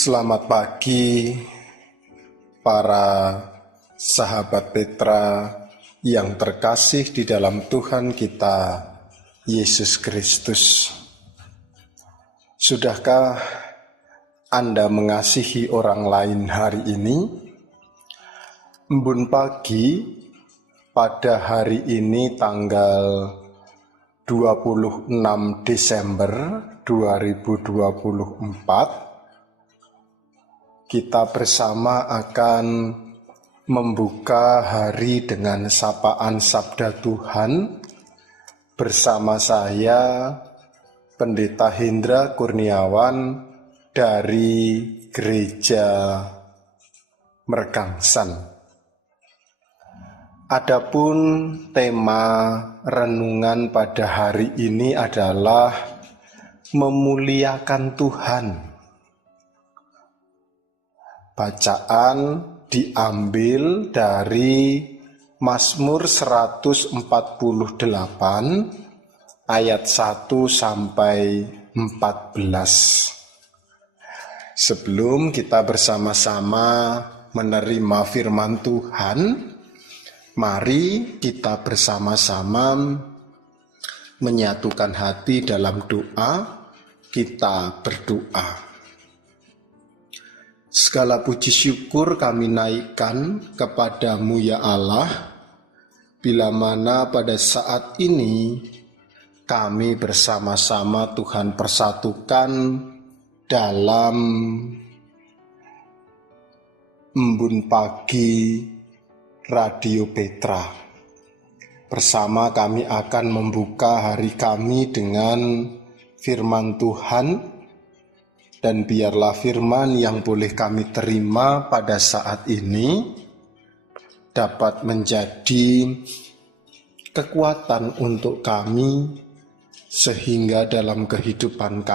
Selamat pagi para sahabat Petra yang terkasih di dalam Tuhan kita Yesus Kristus. Sudahkah Anda mengasihi orang lain hari ini? Embun pagi pada hari ini tanggal 26 Desember 2024, kita bersama akan membuka hari dengan sapaan Sabda Tuhan bersama saya, Pendeta Hendra Kurniawan dari Gereja Mergangsan. Adapun tema renungan pada hari ini adalah memuliakan Tuhan. Bacaan diambil dari Mazmur 148 ayat 1 sampai 14. Sebelum kita bersama-sama menerima firman Tuhan, mari kita bersama-sama menyatukan hati dalam doa. Kita berdoa. Segala puji syukur kami naikkan kepadamu ya Allah, bila mana pada saat ini kami bersama-sama Tuhan persatukan dalam embun pagi Radio Petra. Bersama kami akan membuka hari kami dengan firman Tuhan. Dan biarlah firman yang boleh kami terima pada saat ini dapat menjadi kekuatan untuk kami, sehingga dalam kehidupan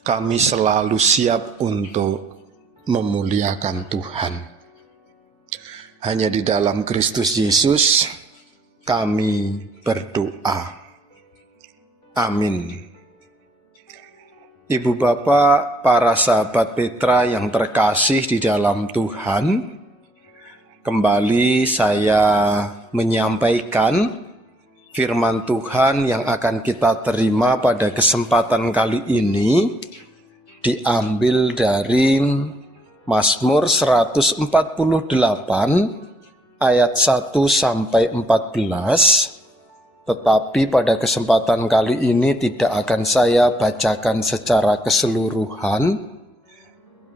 kami selalu siap untuk memuliakan Tuhan. Hanya di dalam Kristus Yesus kami berdoa. Amin. Ibu bapak, para sahabat Petra yang terkasih di dalam Tuhan, kembali saya menyampaikan firman Tuhan yang akan kita terima pada kesempatan kali ini diambil dari Mazmur 148 ayat 1 sampai 14. Tetapi pada kesempatan kali ini tidak akan saya bacakan secara keseluruhan,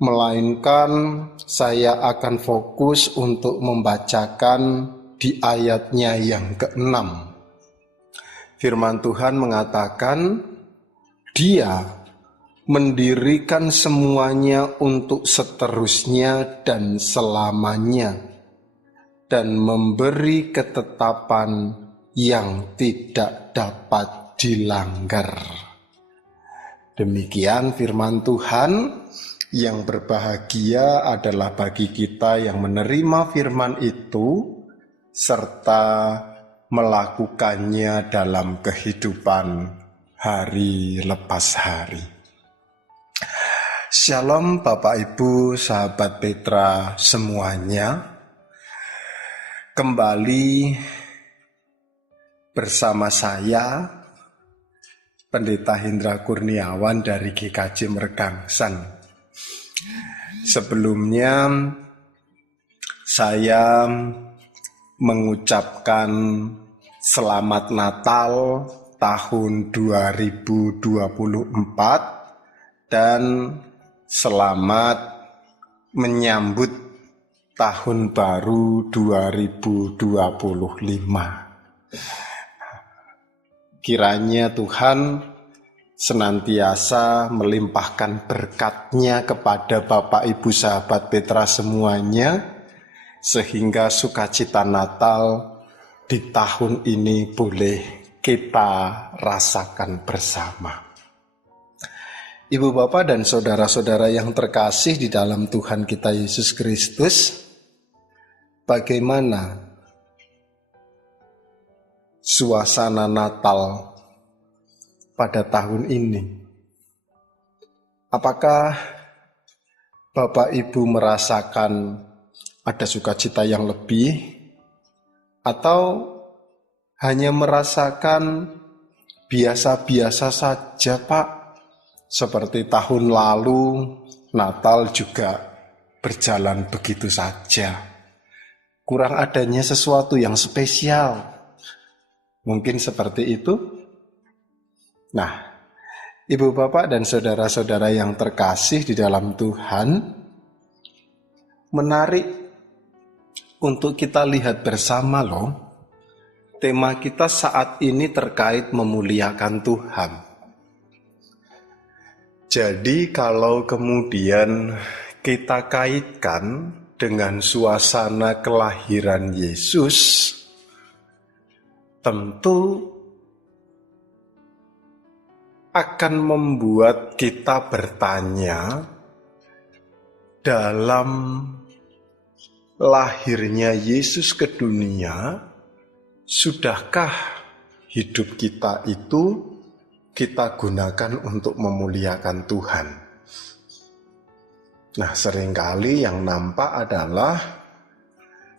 melainkan saya akan fokus untuk membacakan di ayatnya yang ke-6. Firman Tuhan mengatakan, Dia mendirikan semuanya untuk seterusnya dan selamanya, dan memberi ketetapan yang tidak dapat dilanggar. Demikian firman Tuhan. Yang berbahagia adalah bagi kita yang menerima firman itu serta melakukannya dalam kehidupan hari lepas hari. Shalom Bapak Ibu, sahabat Petra semuanya. Kembali bersama saya, Pendeta Hendra Kurniawan dari GKJ Mergangsan. Sebelumnya, saya mengucapkan Selamat Natal tahun 2024 dan selamat menyambut tahun baru 2025. Kiranya Tuhan senantiasa melimpahkan berkat-Nya kepada Bapak Ibu sahabat Petra semuanya, sehingga sukacita Natal di tahun ini boleh kita rasakan bersama. Ibu bapak dan saudara-saudara yang terkasih di dalam Tuhan kita Yesus Kristus, bagaimana suasana Natal pada tahun ini? Apakah Bapak Ibu merasakan ada sukacita yang lebih, atau hanya merasakan biasa-biasa saja, Pak? Seperti tahun lalu, Natal juga berjalan begitu saja. Kurang adanya sesuatu yang spesial. Mungkin seperti itu. Nah, Ibu Bapak dan saudara-saudara yang terkasih di dalam Tuhan, menarik untuk kita lihat bersama loh. Tema kita saat ini terkait memuliakan Tuhan. Jadi kalau kemudian kita kaitkan dengan suasana kelahiran Yesus, tentu akan membuat kita bertanya, dalam lahirnya Yesus ke dunia, sudahkah hidup kita itu kita gunakan untuk memuliakan Tuhan? Nah, seringkali yang nampak adalah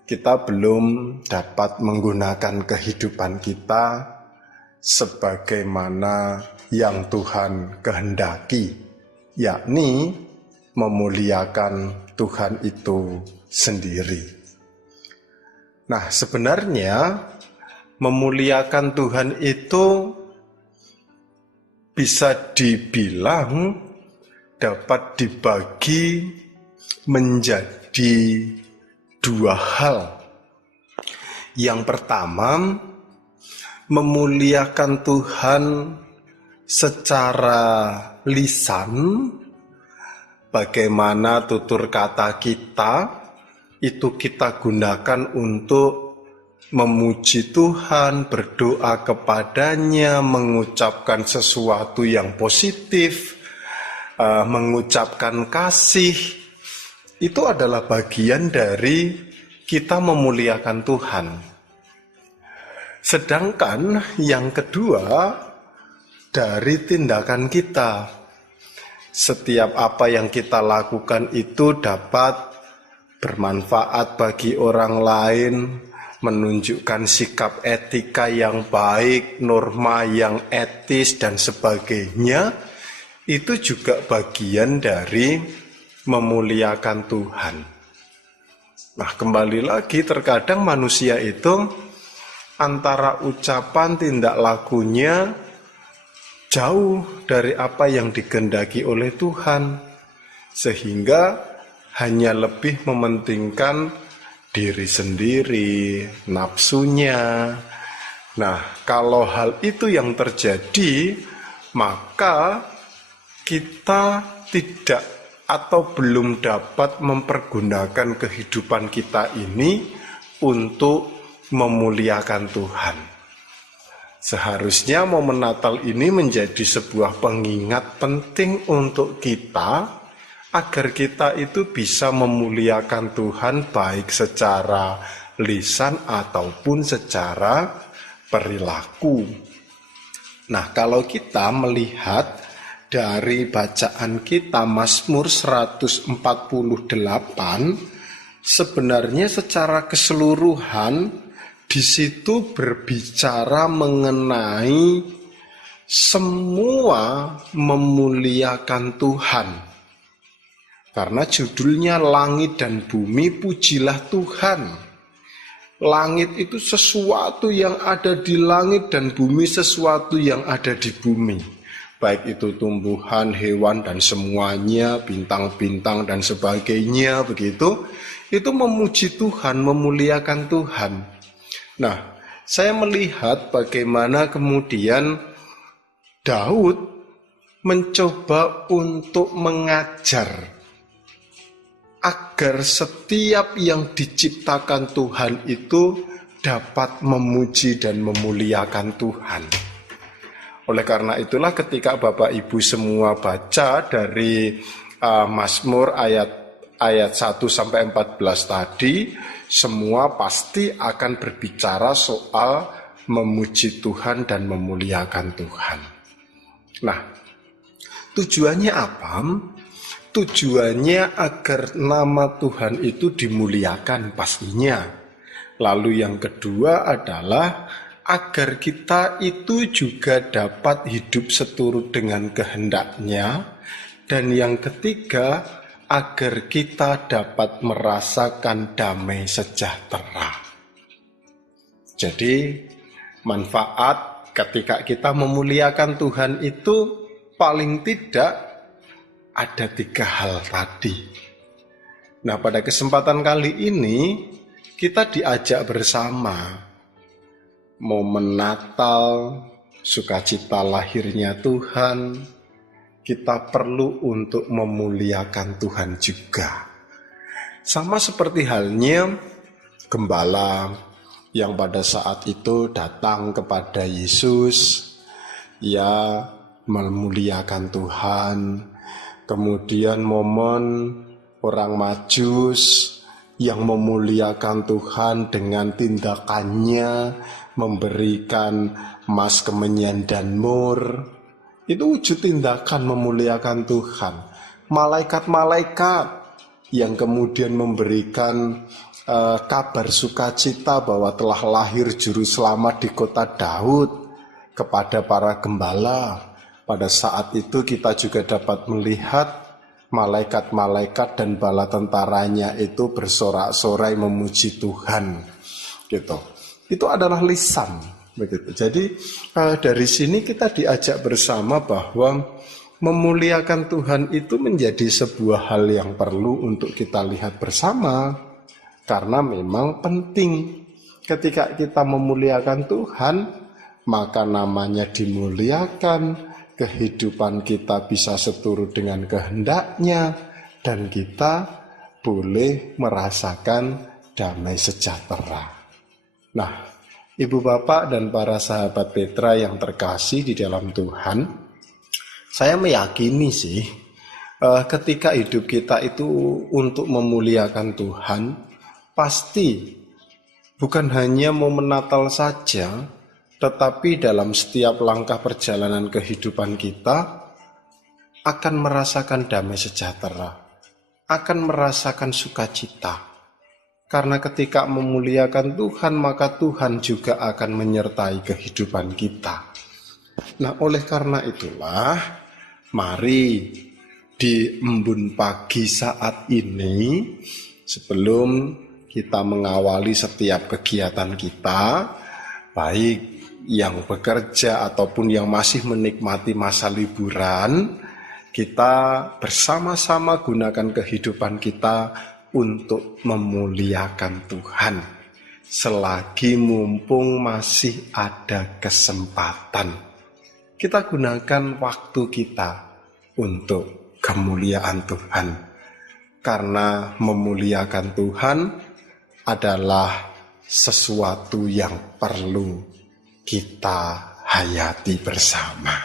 kita belum dapat menggunakan kehidupan kita sebagaimana yang Tuhan kehendaki, yakni memuliakan Tuhan itu sendiri. Nah, sebenarnya memuliakan Tuhan itu bisa dibilang dapat dibagi menjadi dua hal. Yang pertama, memuliakan Tuhan secara lisan, bagaimana tutur kata kita itu kita gunakan untuk memuji Tuhan, berdoa kepadanya, mengucapkan sesuatu yang positif, mengucapkan kasih. Itu adalah bagian dari kita memuliakan Tuhan. Sedangkan yang kedua, dari tindakan kita. Setiap apa yang kita lakukan itu dapat bermanfaat bagi orang lain, menunjukkan sikap etika yang baik, norma yang etis dan sebagainya. Itu juga bagian dari memuliakan Tuhan. Nah, kembali lagi, terkadang manusia itu antara ucapan tindak lakunya jauh dari apa yang dikehendaki oleh Tuhan, sehingga hanya lebih mementingkan diri sendiri, nafsunya. Nah, kalau hal itu yang terjadi, maka kita tidak atau belum dapat mempergunakan kehidupan kita ini untuk memuliakan Tuhan. Seharusnya momen Natal ini menjadi sebuah pengingat penting untuk kita, agar kita itu bisa memuliakan Tuhan baik secara lisan ataupun secara perilaku. Nah, kalau kita melihat dari bacaan kita Mazmur 148, sebenarnya secara keseluruhan di situ berbicara mengenai semua memuliakan Tuhan. Karena judulnya Langit dan Bumi Pujilah Tuhan. Langit itu sesuatu yang ada di langit dan bumi sesuatu yang ada di bumi. Baik itu tumbuhan, hewan, dan semuanya, bintang-bintang, dan sebagainya, begitu. Itu memuji Tuhan, memuliakan Tuhan. Nah, saya melihat bagaimana kemudian Daud mencoba untuk mengajar agar setiap yang diciptakan Tuhan itu dapat memuji dan memuliakan Tuhan. Oleh karena itulah ketika Bapak Ibu semua baca dari Mazmur ayat 1 sampai 14 tadi, semua pasti akan berbicara soal memuji Tuhan dan memuliakan Tuhan. Nah, Tujuannya apa? Tujuannya agar nama Tuhan itu dimuliakan pastinya. Lalu yang kedua adalah agar kita itu juga dapat hidup seturut dengan kehendaknya. Dan yang ketiga, agar kita dapat merasakan damai sejahtera. Jadi manfaat ketika kita memuliakan Tuhan itu paling tidak ada 3 hal tadi. Nah, pada kesempatan kali ini kita diajak bersama momen Natal, sukacita lahirnya Tuhan. Kita perlu untuk memuliakan Tuhan juga. Sama seperti halnya gembala yang pada saat itu datang kepada Yesus, ia memuliakan Tuhan. Kemudian momen orang Majus yang memuliakan Tuhan dengan tindakannya memberikan emas, kemenyan, dan mur. Itu wujud tindakan memuliakan Tuhan. Malaikat-malaikat yang kemudian memberikan kabar sukacita bahwa telah lahir juru selamat di kota Daud kepada para gembala. Pada saat itu kita juga dapat melihat malaikat-malaikat dan bala tentaranya itu bersorak-sorai memuji Tuhan. Gitu. Itu adalah lisan. Begitu. Jadi dari sini kita diajak bersama bahwa memuliakan Tuhan itu menjadi sebuah hal yang perlu untuk kita lihat bersama. Karena memang penting ketika kita memuliakan Tuhan, maka namanya dimuliakan, kehidupan kita bisa seturut dengan kehendaknya, dan kita boleh merasakan damai sejahtera. Nah, Ibu Bapak dan para sahabat Petra yang terkasih di dalam Tuhan, saya meyakini sih ketika hidup kita itu untuk memuliakan Tuhan, pasti bukan hanya momen Natal saja, tetapi dalam setiap langkah perjalanan kehidupan kita akan merasakan damai sejahtera, akan merasakan sukacita. Karena ketika memuliakan Tuhan, maka Tuhan juga akan menyertai kehidupan kita. Nah, oleh karena itulah, mari di embun pagi saat ini, sebelum kita mengawali setiap kegiatan kita, baik yang bekerja ataupun yang masih menikmati masa liburan, kita bersama-sama gunakan kehidupan kita untuk memuliakan Tuhan selagi mumpung masih ada kesempatan. Kita gunakan waktu kita untuk kemuliaan Tuhan, karena memuliakan Tuhan adalah sesuatu yang perlu kita hayati bersama.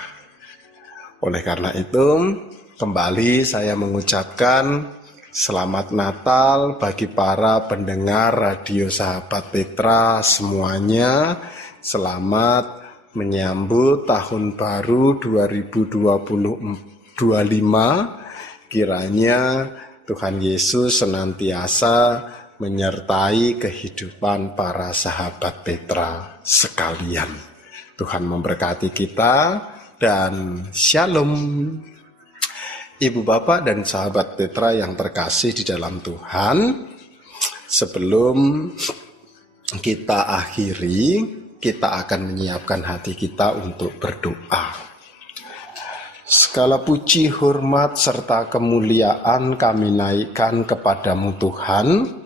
Oleh karena itu, kembali saya mengucapkan Selamat Natal bagi para pendengar Radio Sahabat Petra semuanya. Selamat menyambut tahun baru 2025. Kiranya Tuhan Yesus senantiasa menyertai kehidupan para sahabat Petra sekalian. Tuhan memberkati kita dan shalom. Ibu Bapak dan sahabat Petra yang terkasih di dalam Tuhan, sebelum kita akhiri, kita akan menyiapkan hati kita untuk berdoa. Segala puji, hormat, serta kemuliaan kami naikkan kepadamu Tuhan,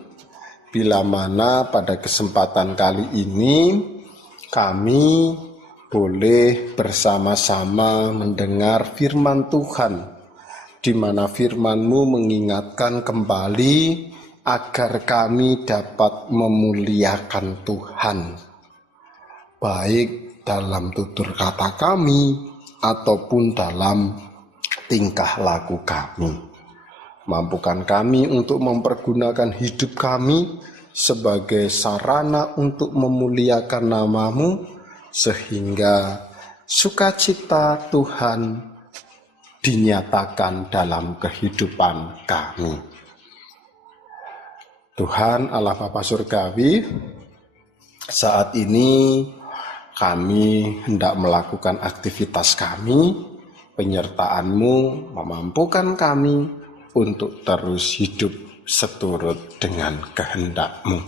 bila mana pada kesempatan kali ini kami boleh bersama-sama mendengar firman Tuhan, di mana firman-Mu mengingatkan kembali agar kami dapat memuliakan Tuhan, baik dalam tutur kata kami ataupun dalam tingkah laku kami. Mampukan kami untuk mempergunakan hidup kami sebagai sarana untuk memuliakan nama-Mu, sehingga sukacita Tuhan dinyatakan dalam kehidupan kami. Tuhan Allah Bapa Surgawi, saat ini kami hendak melakukan aktivitas kami. Penyertaan-Mu memampukan kami untuk terus hidup seturut dengan kehendak-Mu.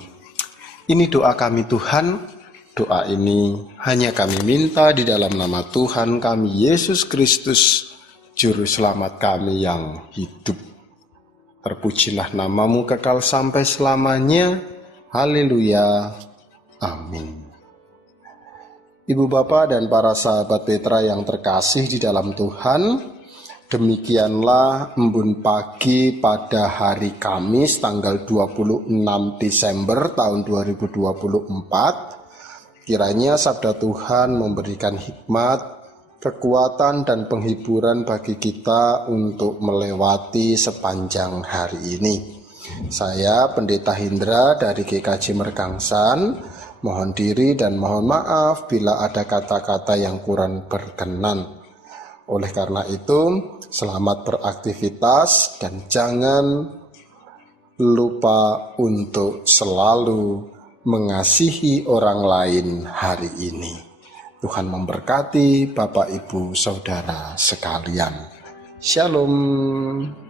Ini doa kami Tuhan. Doa ini hanya kami minta di dalam nama Tuhan kami Yesus Kristus, Juru Selamat kami yang hidup. Terpujilah nama-Mu kekal sampai selamanya. Haleluya. Amin. Ibu Bapa dan para sahabat Petra yang terkasih di dalam Tuhan, demikianlah embun pagi pada hari Kamis tanggal 26 Desember tahun 2024. Kiranya sabda Tuhan memberikan hikmat, kekuatan dan penghiburan bagi kita untuk melewati sepanjang hari ini. Saya Pendeta Hindra dari GKJ Mergangsan, mohon diri dan mohon maaf bila ada kata-kata yang kurang berkenan. Oleh karena itu, selamat beraktivitas dan jangan lupa untuk selalu mengasihi orang lain hari ini. Tuhan memberkati Bapak Ibu Saudara sekalian. Shalom.